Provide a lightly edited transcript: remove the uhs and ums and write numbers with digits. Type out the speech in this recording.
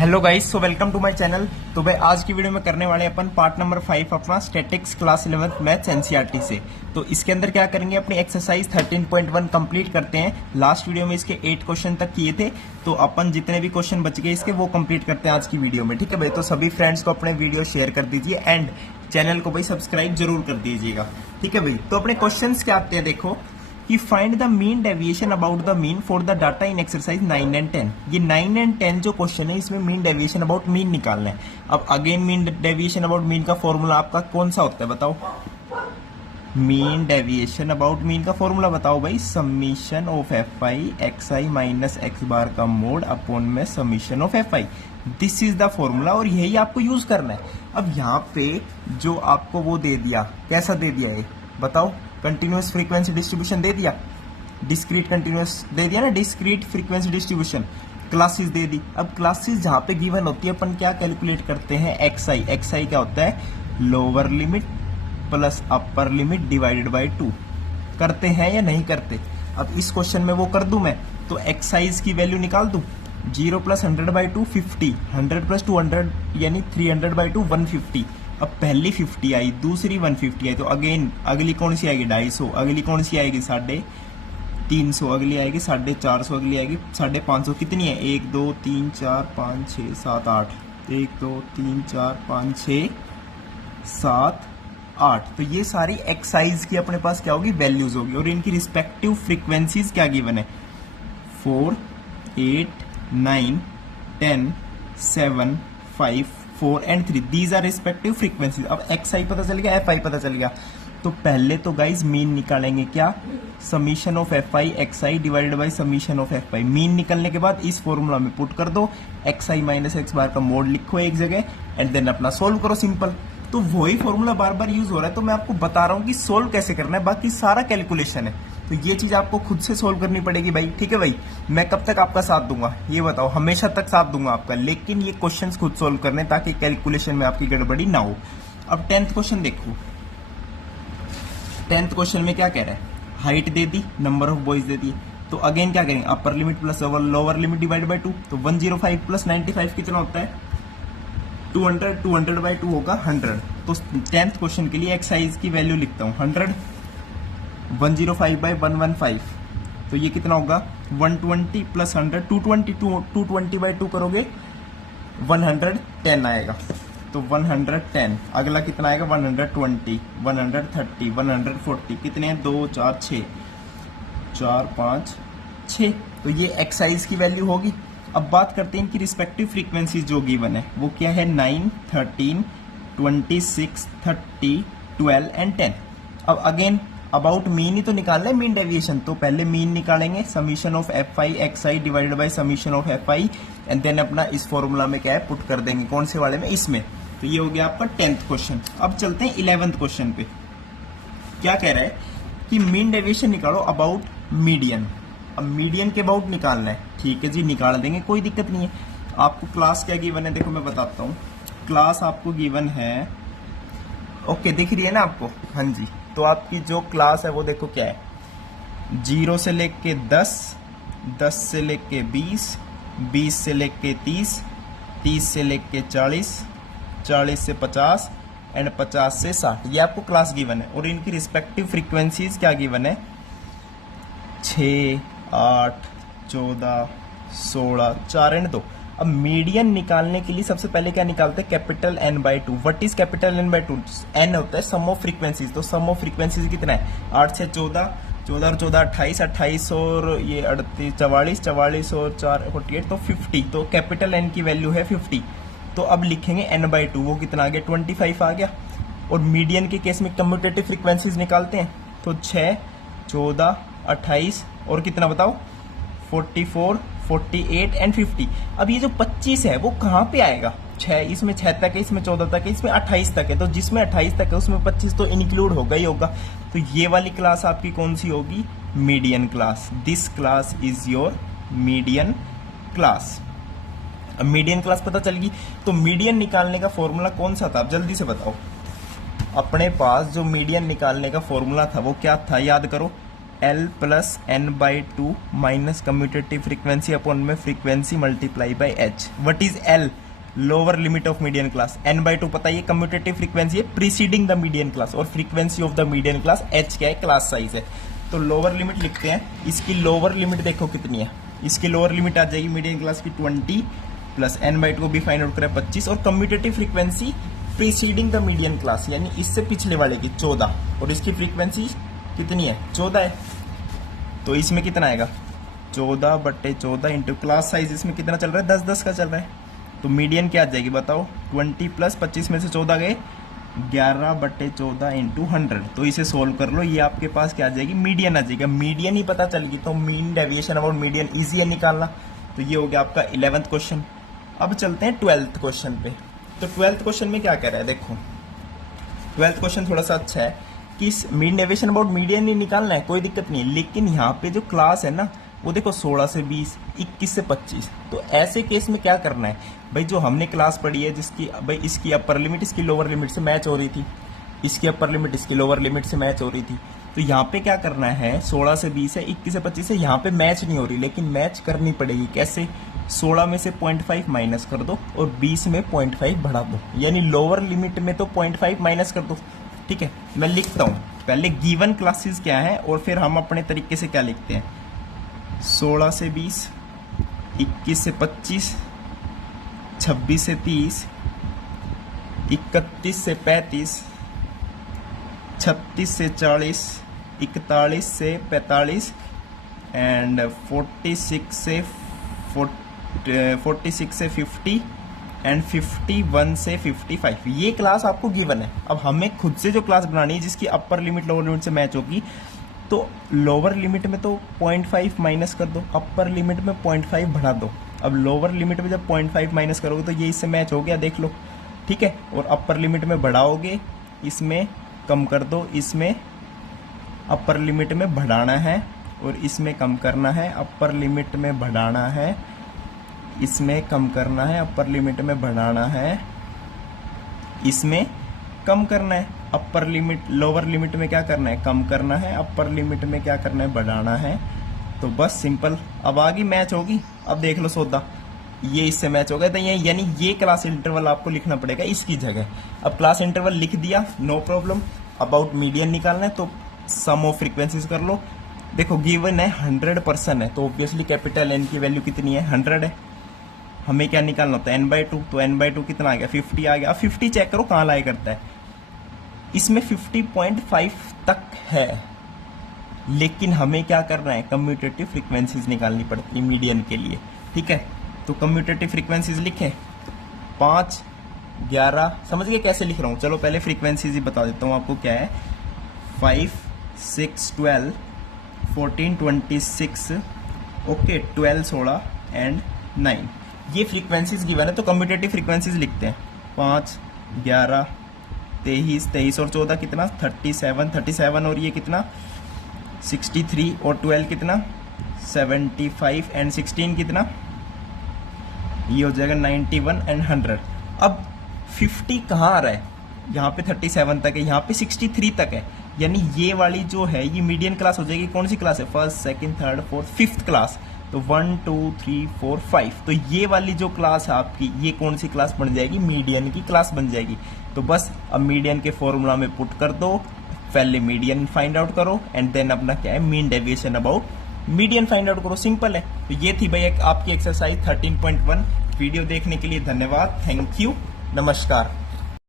Hello guys, so welcome to my channel. तो भाई आज की वीडियो में करने वाले अपन पार्ट नंबर 5 अपना statics class 11th maths NCERT से। तो इसके अंदर क्या करेंगे, अपनी एक्सरसाइज 13.1 कंप्लीट करते हैं। लास्ट वीडियो में इसके 8 क्वेश्चन तक किए थे, तो अपन जितने भी क्वेश्चन बच गए इसके वो कंप्लीट करते हैं आज की वीडियो में। ठीक है भाई, तो सभी फ्रेंड्स को अपने वीडियो शेयर कर दीजिए एंड चैनल को भाई सब्सक्राइब जरूर कर दीजिएगा। ठीक है भाई, तो अपने क्वेश्चन क्या आते हैं देखो कि find the mean deviation about the mean for the data in exercise 9 and 10। ये 9 एंड 10 जो क्वेश्चन है इसमें मीन डेविएशन अबाउट मीन निकालना है। अब again mean deviation about mean का फॉर्मूला आपका कौन सा होता है बताओ? मीन डेविएशन अबाउट मीन का फॉर्मूला बताओ भाई, summation of F I X I minus X bar का मोड अपॉन में summation of F I. This is the formula और यही आपको यूज करना है। अब यहाँ पे जो आपको वो दे दिया, कैसा दे दिया है बताओ? कंटिन्यूअस फ्रीक्वेंसी डिस्ट्रीब्यूशन दे दिया, डिस्क्रीट कंटिन्यूअस दे दिया ना, डिस्क्रीट फ्रीक्वेंसी डिस्ट्रीब्यूशन। क्लासेस दे दी। अब क्लासेस जहां पे गिवन होती है अपन क्या कैलकुलेट करते हैं? एक्स आई क्या होता है? Lower limit plus upper limit divided by 2। करते हैं या नहीं करते? अब इस क्वेश्चन में वो कर दूं मैं, तो एक्साइज की वैल्यू निकाल दूं। 0 प्लस 100 बाई 2 50, 100 प्लस 200 यानी 300 बाई 2 150। अब पहली 50 आई, दूसरी 150 आई, तो अगेन अगली कौन सी आएगी? 250। अगली कौन सी आएगी? 350। अगली आएगी 450। अगली आएगी 550। कितनी है? 1 2 3 4 5 6 7 8। 1 2 3 4 5 6 7 8। तो ये सारी एक्साइज की अपने पास क्या होगी? वैल्यूज होगी और इनकी रिस्पेक्टिव फ्रीक्वेंसीज क्या गिवन है? 4 8 9 10 7 5 4 and 3। These our respective frequencies. अब एक्स आई पता चल गया, एफ आई पता चल गया, तो पहले तो गाइज मीन निकालेंगे। क्या? Summation of F I X I divided by summation of F I. Mean निकलने के बाद इस फॉर्मूला में पुट कर दो, x I minus X bar का मोड लिखो एक जगह एंड देन अपना सोल्व करो, सिंपल। तो वही फॉर्मूला बार बार यूज हो रहा है, तो मैं आपको बता रहा हूं कि सोल्व कैसे करना है, बाकी सारा कैलकुलेशन है। तो ये चीज आपको खुद से सोल्व करनी पड़ेगी भाई। ठीक है भाई, मैं कब तक आपका साथ दूंगा ये बताओ? हमेशा तक साथ दूंगा आपका, लेकिन ये क्वेश्चंस खुद सोल्व करने ताकि कैलकुलेशन में आपकी गड़बड़ी ना हो। अब 10th क्वेश्चन देखो। 10th क्वेश्चन में क्या कह रहा है? Height they the, number of boys they दिए, तो अगेन क्या करेंगे? Upper limit plus lower limit divide by 2। तो 105 प्लस 95 कितना होता है? 200। 200 बाई 2 होगा 100। तो 10th क्वेश्चन के लिए एक्साइज की वैल्यू लिखता हूं 100। 105 बाई 115, तो ये कितना होगा? 120 प्लस 100 220। 220 बाई 2 करोगे 110 आएगा, तो 110। अगला कितना आएगा? 120 130 140। कितने हैं? 2 4 6 4 5 6। तो ये एक्साइज की वैल्यू होगी। अब बात करते हैं इनकी रिस्पेक्टिव फ्रीक्वेंसीज जो गिवन है वो क्या है? 9 13 26 30 12 एंड 10। अब अगेन अबाउट मीन ही तो निकालना है, मीन डेविएशन। तो पहले मीन निकालेंगे, summation of F I X I divided by summation of F I and then अपना इस फॉर्मूला में क्या है पुट कर देंगे। कौन से वाले में? इसमें। तो ये हो गया आपका 10th क्वेश्चन। अब चलते हैं 11th क्वेश्चन पे। क्या कह रहा है कि मीन डेविएशन निकालो अबाउट मीडियन। अब मीडियन के अबाउट निकालना है। ठीक है जी, निकाल देंगे, कोई दिक्कत नहीं है। आपको क्लास क्या गिवन है देखो मैं बताता हूँ। क्लास आपको गिवन है, ओके दिख रही है ना आपको? हाँ जी। तो आपकी जो क्लास है वो देखो क्या है? 0 से लेके 10, 10 से लेके 20, 20 से लेके 30, 30 से लेके 40, 40 से 50 एंड 50 से 60। ये आपको क्लास गिवन है और इनकी रिस्पेक्टिव फ्रीक्वेंसीज क्या गिवन है? 6 8 14 16 4 एंड 2। अब मीडियन निकालने के लिए सबसे पहले क्या निकालते हैं? Capital N by 2। What is capital N by 2? N होता है सम ऑफ फ्रीक्वेंसीज। तो सम ऑफ फ्रीक्वेंसीज कितना है? 8 से 14, 14 और 14 28, 28 और ये 38 44, 44 और 4 48, तो 50। तो कैपिटल एन की वैल्यू है 50। तो अब लिखेंगे एन बाई 2, वो कितना आ गया? 25 आ गया। और मीडियन के केस में कम्यूटेटिव फ्रीक्वेंसीज निकालते हैं, तो 6 14 28 और कितना बताओ? 44 48 एंड 50। अब ये जो 25 है वो कहाँ पे आएगा? 6, इसमें 6 तक है, इसमें 14 तक है, इसमें 28 तक है। तो जिसमें 28 तक है उसमें 25 तो इंक्लूड होगा ही होगा। तो ये वाली क्लास आपकी कौन सी होगी? Median class. This class is your median class. अब मीडियन क्लास पता चल गई, तो मीडियन निकालने का फॉर्मूला कौन सा था? अब जल्दी से बताओ। अपने पास जो मीडियन निकालने का फॉर्मूला था वो क्या था? याद करो। L plus n/2 minus commutative frequency upon में frequency multiply by h। What is L? Lower limit of median class. n/2 पता है, ये कम्यूटेटिव फ्रीक्वेंसी है प्रीसीडिंग द मीडियन क्लास, और frequency of the median class h क्या है? Class size है। तो लोअर लिमिट लिखते हैं। इसकी लोअर लिमिट देखो कितनी है। इसकी लोअर लिमिट आ जाएगी मीडियन क्लास की 20 प्लस n/2 को भी फाइंड आउट करें 25, और commutative frequency preceding the median class यानी इससे पिछले वाले की 14, और इसकी फ्रीक्वेंसी कितनी है? 14 है। तो इसमें कितना आएगा? 14/14 इंटू क्लास साइज इसमें कितना चल रहा है? 10-10 का चल रहा है। तो मीडियन क्या आ जाएगी बताओ? 20 प्लस 25 में से 14 गए, 11/14 इंटू 100। तो इसे सोल्व कर लो, ये आपके पास क्या आ जाएगी? मीडियन आ जाएगा। मीडियन ही पता चल गई तो mean deviation about median easy है निकालना। तो ये हो गया आपका 11th क्वेश्चन। अब चलते हैं 12th क्वेश्चन पे। तो 12th क्वेश्चन में क्या कह रहा है देखो। 12th क्वेश्चन थोड़ा सा अच्छा है कि मीन डेविएशन अबाउट मीडियन ही निकालना है, कोई दिक्कत नहीं है, लेकिन यहाँ पे जो क्लास है ना वो देखो 16 से 20, 21 से 25। तो ऐसे केस में क्या करना है भाई? जो हमने क्लास पढ़ी है जिसकी भाई इसकी अपर लिमिट इसकी लोअर लिमिट से मैच हो रही थी, इसकी अपर लिमिट इसकी लोअर लिमिट से मैच हो रही थी, तो यहाँ पे क्या करना है? 16 से 20 है, 21 से 25 है, यहाँ पे मैच नहीं हो रही, लेकिन मैच करनी पड़ेगी। कैसे? 16 में से 0.5 माइनस कर दो और 20 में 0.5 बढ़ा दो, यानी लोअर लिमिट में तो 0.5 माइनस कर दो। ठीक है, मैं लिखता हूँ पहले गिवन क्लासेस क्या है और फिर हम अपने तरीके से क्या लिखते हैं। 16 से 20, 21 से 25, 26 से 30, 31 से 35, 36 से 40, 41 से 45 एंड 46 से 50 एंड 51 से 55। ये क्लास आपको गिवन है। अब हमें खुद से जो क्लास बनानी है जिसकी अपर लिमिट लोअर लिमिट से मैच होगी, तो लोअर लिमिट में तो 0.5 माइनस कर दो, अपर लिमिट में 0.5 बढ़ा दो। अब लोअर लिमिट में जब 0.5 माइनस करोगे तो ये इससे मैच हो गया, देख लो। ठीक है, और अपर लिमिट में बढ़ाओगे, इसमें कम कर दो, इसमें अपर लिमिट में बढ़ाना है और इसमें कम करना है, अपर लिमिट में बढ़ाना है, इसमें कम करना है, अपर लिमिट में बढ़ाना है, इसमें कम करना है। अपर लिमिट लोअर लिमिट में क्या करना है? कम करना है, अपर लिमिट में क्या करना है? बढ़ाना है। तो बस सिंपल। अब आगे मैच होगी। अब देख लो सौदा, ये इससे मैच हो गया, तो ये यानी ये क्लास इंटरवल आपको लिखना पड़ेगा इसकी जगह। अब क्लास इंटरवल लिख दिया, नो प्रॉब्लम। अबाउट मीडियन निकालना है तो सम ऑफ फ्रीक्वेंसीज कर लो। देखो गिवन है 100% है, तो ऑब्वियसली कैपिटल एन की वैल्यू कितनी है? 100 है। हमें क्या निकालना होता है? n/2। तो n/2 कितना आ गया? 50 आ गया। अब 50 चेक करो कहाँ लाया करता है। इसमें 50.5 तक है, लेकिन हमें क्या करना है? कम्यूटेटिव फ्रीक्वेंसीज निकालनी पड़ती है मीडियन के लिए। ठीक है, तो कम्यूटेटिव फ्रीक्वेंसीज लिखें 5, 11। समझ गए कैसे लिख रहा हूँ? चलो पहले फ्रीक्वेंसीज ही बता देता हूँ आपको क्या है। 5, 6, 12, 14, 26, ओके, 12, 16 एंड 9। ये फ्रीक्वेंसीज गिवन है, तो कम्यूटेटिव फ्रीक्वेंसीज लिखते हैं। 5, 11, 23 और 14 कितना? 37 और ये कितना? 63 और 12 कितना? 75 एंड 16 कितना? ये हो जाएगा 91 एंड 100। अब 50 कहाँ आ रहा है? यहाँ पे 37 तक है, यहाँ पे 63 तक है, यानी ये वाली जो है ये मीडियन क्लास हो जाएगी। कौन सी क्लास है? First, second, third, fourth, fifth class. तो 1, 2, 3, 4, 5। तो ये वाली जो क्लास है आपकी, ये कौन सी क्लास बन जाएगी? मीडियन की क्लास बन जाएगी। तो बस अब मीडियन के फॉर्मूला में पुट कर दो, पहले मीडियन फाइंड आउट करो एंड देन अपना क्या है? Mean deviation about median find out करो। सिंपल है। तो ये थी भाई आपकी एक्सरसाइज 13.1। वीडियो देखने के लिए धन्यवाद। थैंक यू, नमस्कार।